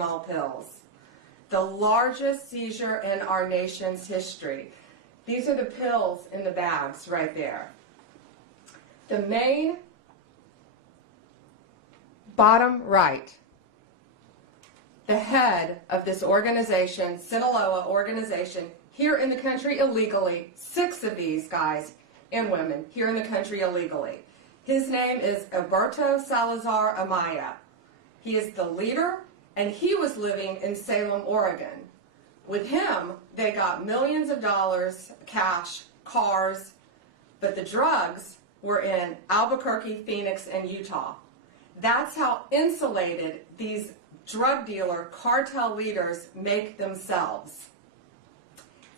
fentanyl pills. The largest seizure in our nation's history. These are the pills in the bags right there. The main bottom right, the head of this organization, Sinaloa organization, here in the country illegally, 6 of these guys and women here in the country illegally. His name is Alberto Salazar Amaya. He is the leader, and he was living in Salem, Oregon. With him, they got millions of dollars, cash, cars, but the drugs were in Albuquerque, Phoenix, and Utah. That's how insulated these drug dealer cartel leaders make themselves.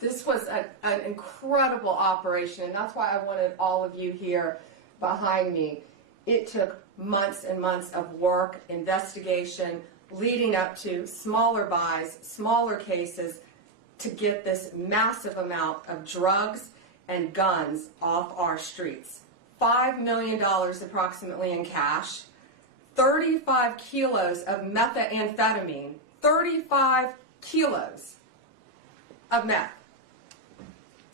This was an incredible operation, and that's why I wanted all of you here behind me. It took months and months of work, investigation, leading up to smaller buys, smaller cases, to get this massive amount of drugs and guns off our streets. $5 million approximately in cash, 35 kilos of methamphetamine, 35 kilos of meth,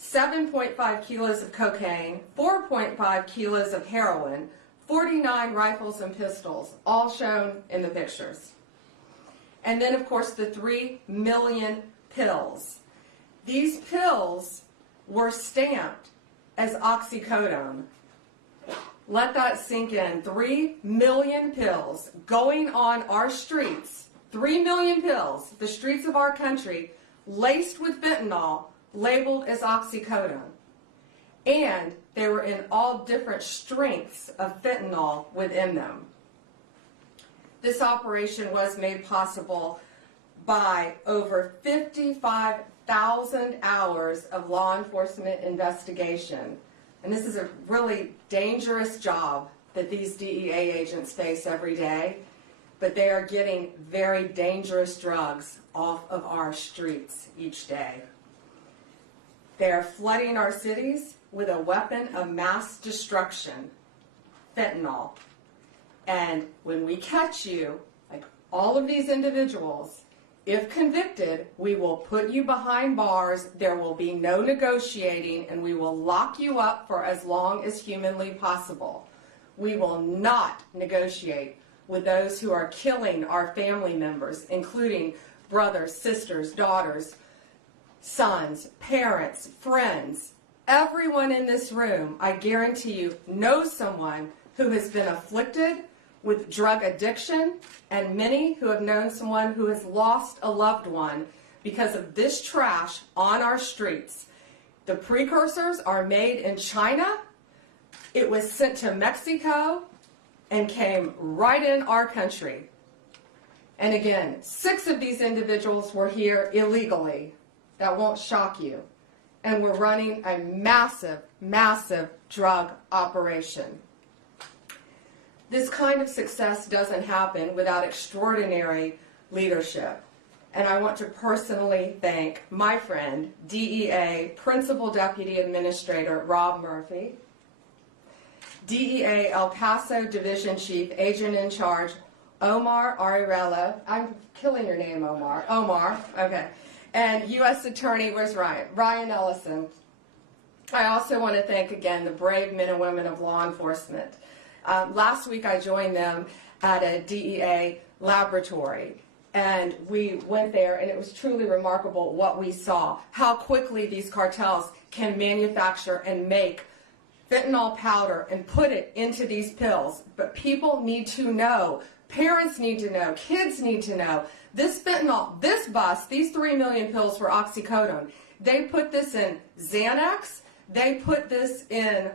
7.5 kilos of cocaine, 4.5 kilos of heroin, 49 rifles and pistols, all shown in the pictures. And then, of course, the 3 million pills. These pills were stamped as oxycodone. Let that sink in. 3 million pills going on our streets. 3 million pills, the streets of our country, laced with fentanyl, labeled as oxycodone. And they were in all different strengths of fentanyl within them. This operation was made possible by over 55,000 hours of law enforcement investigation. And this is a really dangerous job that these DEA agents face every day, but they are getting very dangerous drugs off of our streets each day. They are flooding our cities with a weapon of mass destruction, fentanyl. And when we catch you, like all of these individuals, if convicted, we will put you behind bars, there will be no negotiating, and we will lock you up for as long as humanly possible. We will not negotiate with those who are killing our family members, including brothers, sisters, daughters, sons, parents, friends. Everyone in this room, I guarantee you, knows someone who has been afflicted with drug addiction, and many who have known someone who has lost a loved one because of this trash on our streets. The precursors are made in China. It was sent to Mexico and came right in our country. And again, 6 of these individuals were here illegally. That won't shock you. And we're running a massive, massive drug operation. This kind of success doesn't happen without extraordinary leadership. And I want to personally thank my friend, DEA Principal Deputy Administrator Rob Murphy, DEA El Paso Division Chief Agent in Charge Omar Ariella. I'm killing your name, Omar. Omar, okay. And U.S. Attorney, where's Ryan? Ryan Ellison. I also want to thank again the brave men and women of law enforcement. Last week I joined them at a DEA laboratory, and we went there, and it was truly remarkable what we saw, how quickly these cartels can manufacture and make fentanyl powder and put it into these pills. But people need to know, parents need to know, kids need to know, this fentanyl, this bus, these 3 million pills were oxycodone. They put this in Xanax, they put this in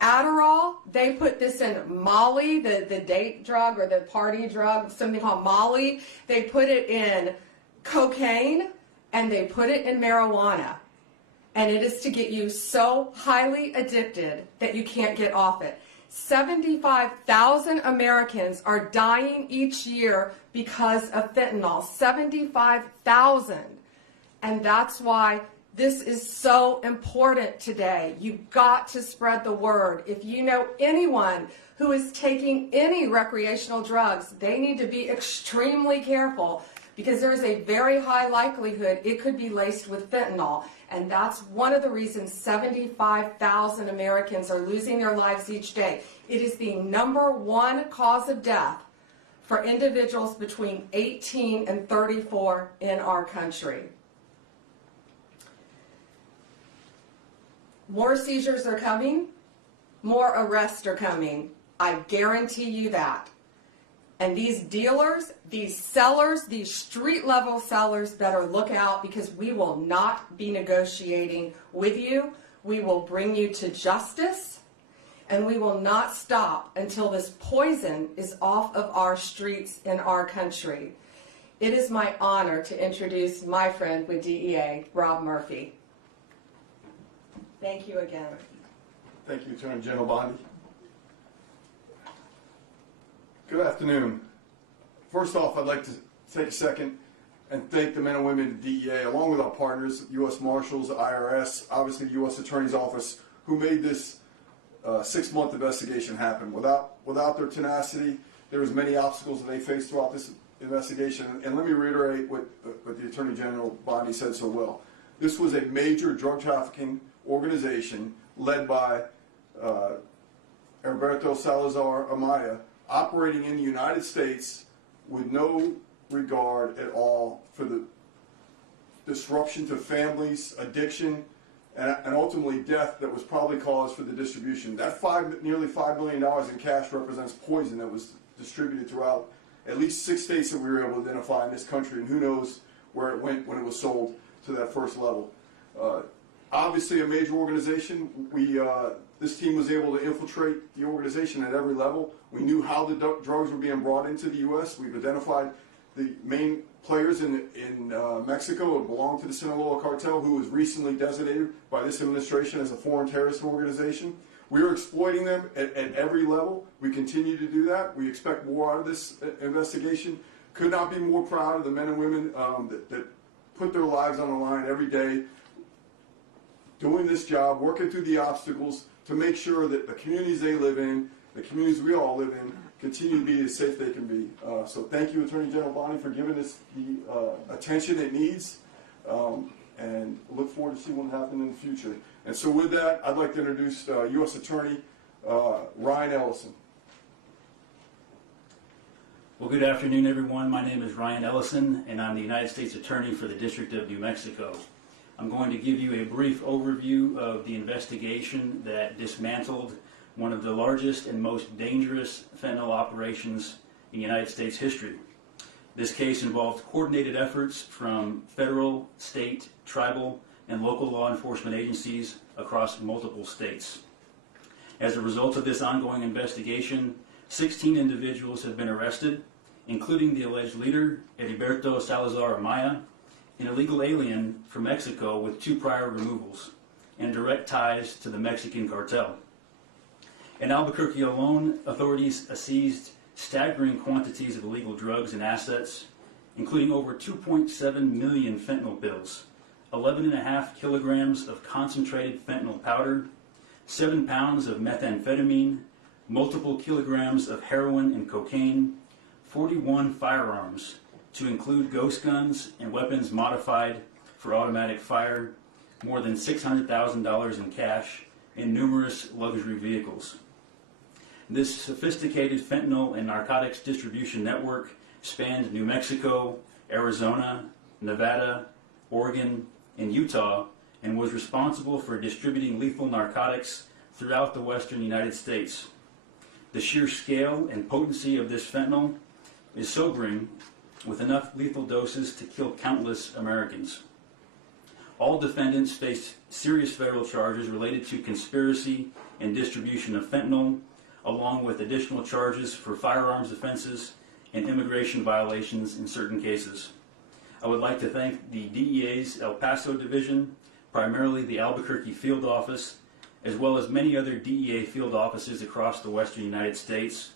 Adderall, they put this in Molly, the date drug or the party drug, something called Molly. They put it in cocaine, and they put it in marijuana. And it is to get you so highly addicted that you can't get off it. 75,000 Americans are dying each year because of fentanyl. 75,000. And that's why this is so important today. You've got to spread the word. If you know anyone who is taking any recreational drugs, they need to be extremely careful, because there is a very high likelihood it could be laced with fentanyl. And that's one of the reasons 75,000 Americans are losing their lives each day. It is the #1 cause of death for individuals between 18 and 34 in our country. More seizures are coming, more arrests are coming. I guarantee you that. And these dealers, these sellers, these street-level sellers better look out, because we will not be negotiating with you. We will bring you to justice, and we will not stop until this poison is off of our streets in our country. It is my honor to introduce my friend with DEA, Rob Murphy. Thank you again. Thank you, Attorney General Bondi. Good afternoon. First off, I'd like to take a second and thank the men and women at DEA, along with our partners, U.S. Marshals, IRS, obviously the U.S. Attorney's Office, who made this 6-month investigation happen. Without their tenacity, there was many obstacles that they faced throughout this investigation. And let me reiterate what the Attorney General Bondi said so well. This was a major drug trafficking organization led by Alberto Salazar Amaya, operating in the United States with no regard at all for the disruption to families, addiction, and ultimately death that was probably caused for the distribution. That nearly $5 million in cash represents poison that was distributed throughout at least 6 states that we were able to identify in this country, and who knows where it went when it was sold to that first level. Obviously a major organization. This team was able to infiltrate the organization at every level. We knew how the drugs were being brought into the U.S. We've identified the main players in Mexico who belong to the Sinaloa cartel, who was recently designated by this administration as a foreign terrorist organization. We are exploiting them at every level. We continue to do that. We expect more out of this investigation. Could not be more proud of the men and women that put their lives on the line every day, doing this job, working through the obstacles to make sure that the communities they live in, the communities we all live in, continue to be as safe they can be. So thank you, Attorney General Bondi, for giving this the attention it needs, and look forward to see what happens in the future. And so with that, I'd like to introduce U.S. Attorney Ryan Ellison. Well, good afternoon, everyone. My name is Ryan Ellison, and I'm the United States Attorney for the District of New Mexico. I'm going to give you a brief overview of the investigation that dismantled one of the largest and most dangerous fentanyl operations in United States history. This case involved coordinated efforts from federal, state, tribal, and local law enforcement agencies across multiple states. As a result of this ongoing investigation, 16 individuals have been arrested, including the alleged leader, Heriberto Salazar Amaya, an illegal alien from Mexico with 2 prior removals and direct ties to the Mexican cartel. In Albuquerque alone, authorities seized staggering quantities of illegal drugs and assets, including over 2.7 million fentanyl pills, 11.5 kilograms of concentrated fentanyl powder, 7 pounds of methamphetamine, multiple kilograms of heroin and cocaine, 41 firearms, to include ghost guns and weapons modified for automatic fire, more than $600,000 in cash, and numerous luxury vehicles. This sophisticated fentanyl and narcotics distribution network spanned New Mexico, Arizona, Nevada, Oregon, and Utah, and was responsible for distributing lethal narcotics throughout the western United States. The sheer scale and potency of this fentanyl is sobering, with enough lethal doses to kill countless Americans. All defendants faced serious federal charges related to conspiracy and distribution of fentanyl, along with additional charges for firearms offenses and immigration violations in certain cases. I would like to thank the DEA's El Paso Division, primarily the Albuquerque Field Office, as well as many other DEA field offices across the western United States,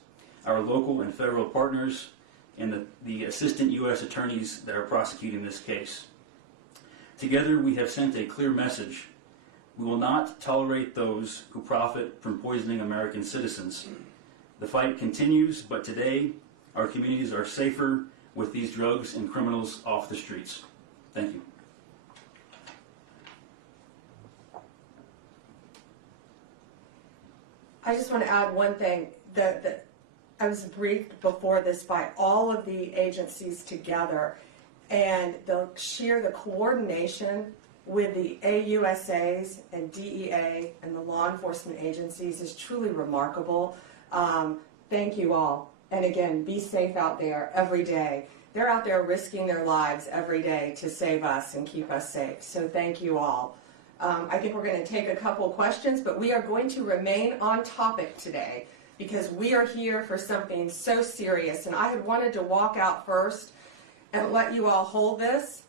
our local and federal partners, and the assistant U.S. attorneys that are prosecuting this case. Together, we have sent a clear message. We will not tolerate those who profit from poisoning American citizens. The fight continues, but today, our communities are safer, with these drugs and criminals off the streets. Thank you. I just want to add one thing. I was briefed before this by all of the agencies together, and the coordination with the AUSAs and DEA and the law enforcement agencies is truly remarkable. Thank you all. And again, be safe out there every day. They're out there risking their lives every day to save us and keep us safe. So thank you all. I think we're going to take a couple questions, but we are going to remain on topic today because we are here for something so serious. And I had wanted to walk out first and let you all hold this.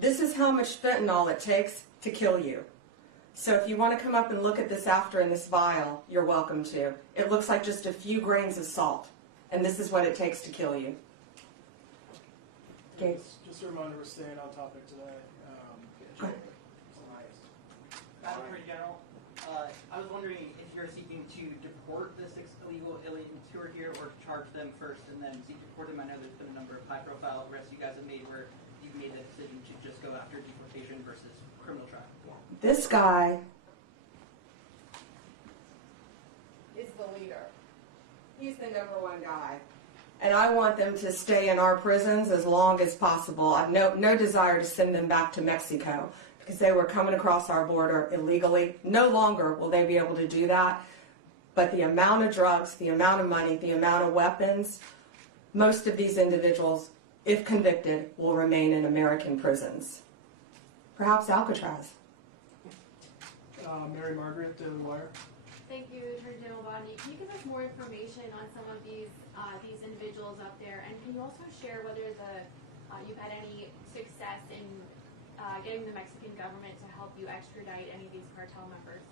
This is how much fentanyl it takes to kill you. So if you want to come up and look at this after in this vial, you're welcome to. It looks like just a few grains of salt, and this is what it takes to kill you. Okay. Just a reminder, we're staying on topic today. Go ahead. Madam Attorney General, I was wondering if you're seeking to deport the 6 illegal aliens who are here, or to charge them first and then seek to deport them. I know there's been a number of high-profile arrests you guys have made where you've made the decision to just go after deportation versus criminal trial. This guy is the leader. He's the #1 guy. And I want them to stay in our prisons as long as possible. I have no desire to send them back to Mexico because they were coming across our border illegally. No longer will they be able to do that. But the amount of drugs, the amount of money, the amount of weapons, most of these individuals, if convicted, will remain in American prisons. Perhaps Alcatraz. Mary Margaret, Daily Wire. Thank you, Attorney General Bondi. Can you give us more information on some of these individuals up there, and can you also share whether you've had any success in getting the Mexican government to help you extradite any of these cartel members?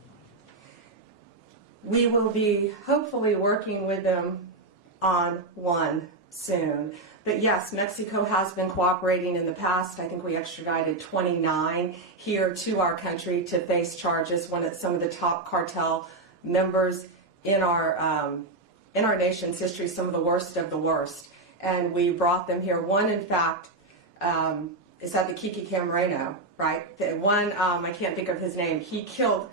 We will be hopefully working with them on one soon. But yes, Mexico has been cooperating in the past. I think we extradited 29 here to our country to face charges. Some of the top cartel members in our nation's history, some of the worst of the worst. And we brought them here. One, in fact, is at the Kiki Camarena, right? The one, I can't think of his name. He killed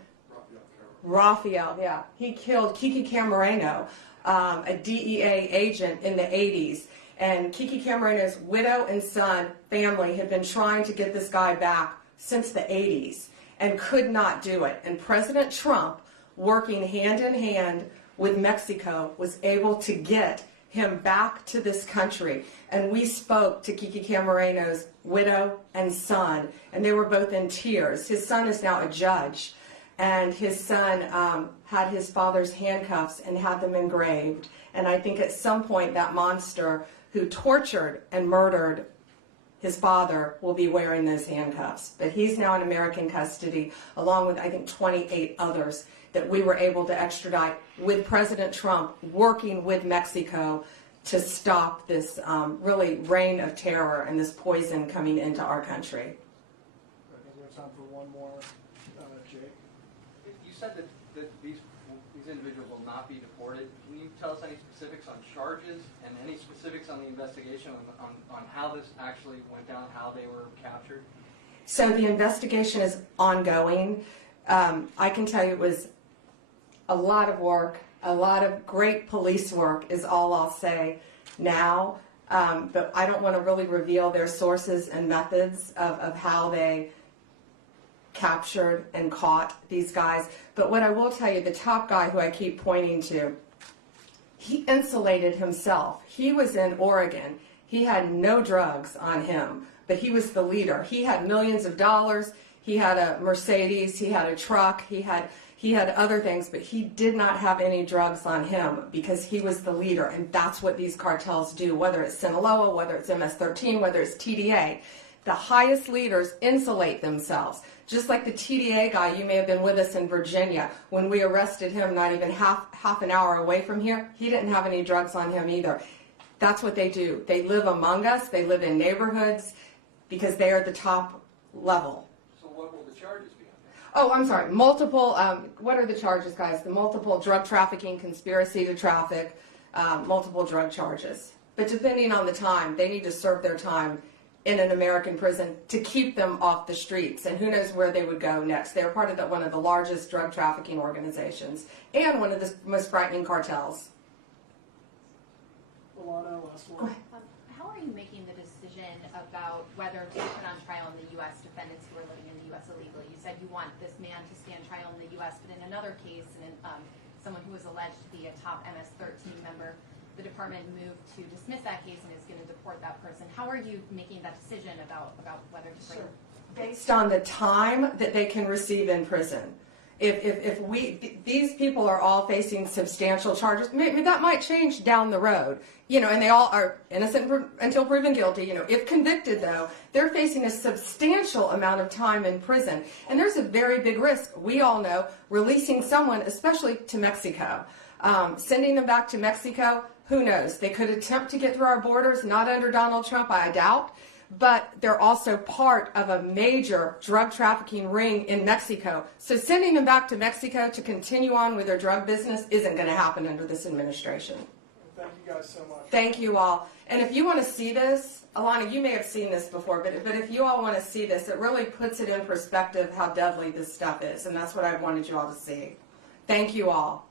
Rafael, yeah. He killed Kiki Camarena, a DEA agent in the 80s. And Kiki Camareno's widow and son family had been trying to get this guy back since the 80s and could not do it. And President Trump, working hand in hand with Mexico, was able to get him back to this country. And we spoke to Kiki Camareno's widow and son, and they were both in tears. His son is now a judge, and his son had his father's handcuffs and had them engraved. And I think at some point that monster who tortured and murdered his father will be wearing those handcuffs. But he's now in American custody, along with, I think, 28 others that we were able to extradite with President Trump working with Mexico to stop this really reign of terror and this poison coming into our country. I think we have time for one more. Jake. You said that these individuals will not be deported. Can you tell us any specifics on charges and any specifics on the investigation on how this actually went down, how they were captured? So the investigation is ongoing. I can tell you it was a lot of work, a lot of great police work is all I'll say now. But I don't want to really reveal their sources and methods of how they captured and caught these guys. But what I will tell you, the top guy who I keep pointing to, he insulated himself. He was in Oregon. He had no drugs on him, but he was the leader. He had millions of dollars. He had a Mercedes. He had a truck. He had other things, but he did not have any drugs on him because he was the leader. And that's what these cartels do, whether it's Sinaloa, whether it's MS-13, whether it's TDA. The highest leaders insulate themselves. Just like the TDA guy, you may have been with us in Virginia. When we arrested him, not even half an hour away from here, he didn't have any drugs on him either. That's what they do. They live among us. They live in neighborhoods because they are the top level. So what will the charges be on that? Oh, I'm sorry. Multiple, what are the charges, guys? The multiple drug trafficking, conspiracy to traffic, multiple drug charges. but depending on the time, they need to serve their time in an American prison to keep them off the streets, and who knows where they would go next. They're part of one of the largest drug trafficking organizations and one of the most frightening cartels. Alana, last word. How are you making the decision about whether to put on trial in the U.S. defendants who are living in the U.S. illegally? You said you want this man to stand trial in the U.S., but in another case, someone who was alleged to be a top MS-13 member, the department moved to dismiss that case and is going to deport that person. How are you making that decision about whether to bring? Based on the time that they can receive in prison. If these people are all facing substantial charges, maybe that might change down the road, and they all are innocent until proven guilty. If convicted, though, they're facing a substantial amount of time in prison, and there's a very big risk. We all know releasing someone, especially to Mexico, sending them back to Mexico. Who knows? They could attempt to get through our borders, not under Donald Trump, I doubt. But they're also part of a major drug trafficking ring in Mexico. So sending them back to Mexico to continue on with their drug business isn't going to happen under this administration. Thank you guys so much. Thank you all. And if you want to see this, Alana, you may have seen this before, but if you all want to see this, it really puts it in perspective how deadly this stuff is. And that's what I wanted you all to see. Thank you all.